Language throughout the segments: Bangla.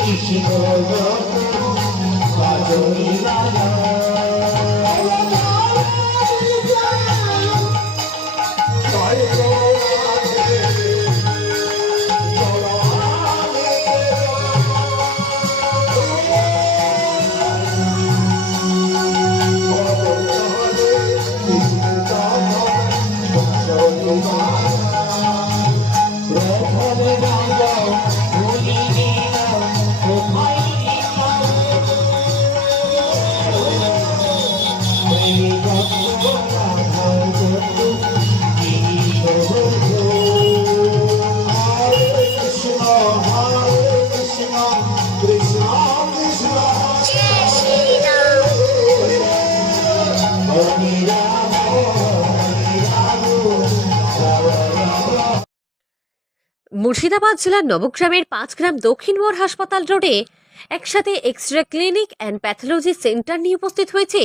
কৃষ্ণ মুর্শিদাবাদ জেলার নবগ্রামের পাঁচ গ্রাম দক্ষিণ মোড় হাসপাতাল রোডে একসাথে X ray clinic and pathology centre নিয়ে উপস্থিত হয়েছে।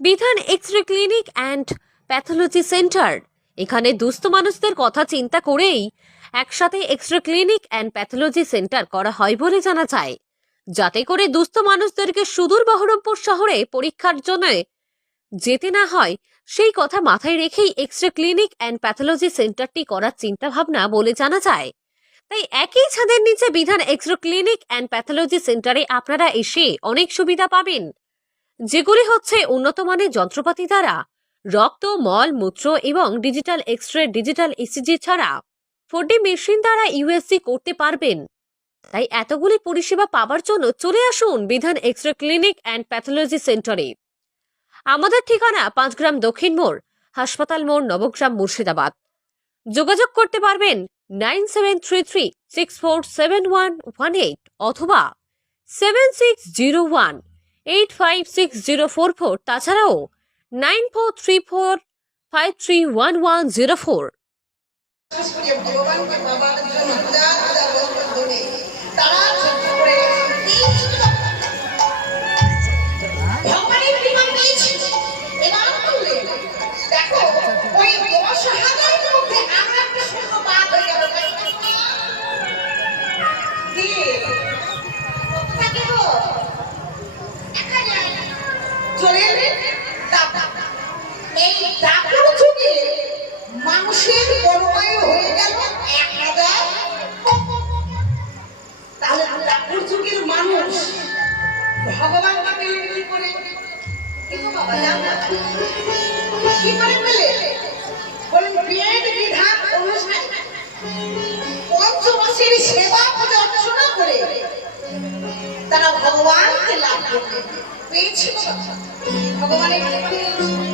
বিধান X ray clinic and pathology centre. এখানে দুস্থ মানুষদের কথা চিন্তা করেই একসাথে X ray clinic and pathology centre করা হয় বলে জানা যায়। যাতে করে দুস্থ মানুষদেরকে সুদূর বহরমপুর শহরে পরীক্ষার জন্য যেতে না হয়, সেই কথা মাথায় রেখেই X ray clinic and pathology সেন্টারটি করার চিন্তাভাবনা বলে জানা যায়। তাই একই ছাদের নিচে বিধান X ray clinic and pathology সেন্টারে আপনারা এসে অনেক সুবিধা পাবেন। যেগুলি হচ্ছে উন্নত মানের যন্ত্রপাতি দ্বারা, রক্ত, মল, মূত্র এবং digital X ray digital ECG ছাড়া। ফোরডি মেশিন দ্বারা ইউএসসি করতে পারবেন। তাই এতগুলি পরিষেবা পাওয়ার জন্য চলে আসুন বিধান X ray clinic and pathology সেন্টারে আমাদের ঠিকানা পাঁচগ্রাম দক্ষিণ মোড়, হাসপাতাল মোড়, নবগ্রাম, মুর্শিদাবাদ। যোগাযোগ করতে পারবেন nine seven six four seven one one eight অথবা seven six zero one eight five six zero four four, তাছাড়াও nine four three four five three one one zero four. দাপুর যুগে মানুষের পরমায়ু হয়ে গেল এক হাজার। তাহলে দাপুর যুগের মানুষ। ভগবানকে পেলেন কি করে। কি করে পেলে? বলেন বেদ বিধান অনুসারে পঞ্চমাসের সেবা পূজা অর্চনা করে তারা ভগবানকে লাভ করলেন পেয়েছি। ভগবানের।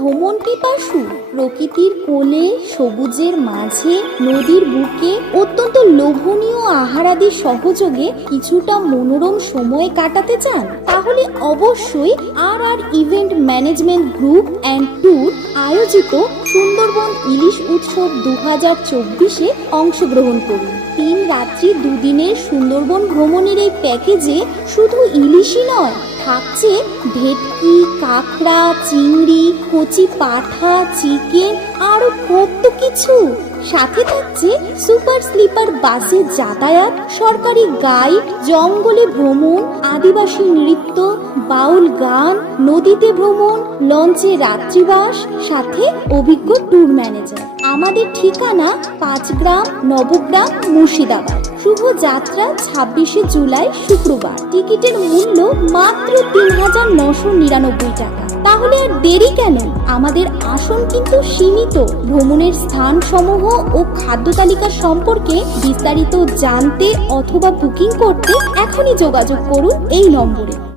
ভ্রমণ পিপাসু প্রকৃতির কোলে, সবুজের মাঝে, নদীর বুকে, অত্যন্ত লোভনীয় আহারাদি সহযোগে কিছুটা মনোরম সময় কাটাতে চান। তাহলে অবশ্যই আর আর event management group and tour আয়োজিত সুন্দরবন ইলিশ উৎসব দু হাজার চব্বিশে অংশগ্রহণ করুন। তিন রাত্রি দুদিনের সুন্দরবন ভ্রমণের এই প্যাকেজে শুধু ইলিশই নয় থাকছে ভেটকি কাঁকড়া চিংড়ি কচি পাঠা চিকেন আরও কত কিছু। সাথে থাকছে সুপার স্লিপার বাসে যাতায়াত, সরকারি গাইড জঙ্গলে ভ্রমণ, আদিবাসী নৃত্য, বাউল গান, নদীতে ভ্রমণ, লঞ্চে রাত্রিবাস, সাথে অভিজ্ঞ ট্যুর ম্যানেজার আমাদের ঠিকানা পাঁচগ্রাম, নবগ্রাম, মুর্শিদাবাদ। শুভ যাত্রা ছাব্বিশে জুলাই শুক্রবার। টিকিটের মূল্য মাত্র তিন হাজার নশো নিরানব্বই টাকা। তাহলে আর দেরি কেন? আমাদের আসন কিন্তু সীমিত। ভ্রমণের স্থান সমূহ ও খাদ্য তালিকা সম্পর্কে বিস্তারিত জানতে অথবা বুকিং করতে এখনই যোগাযোগ করুন এই নম্বরে।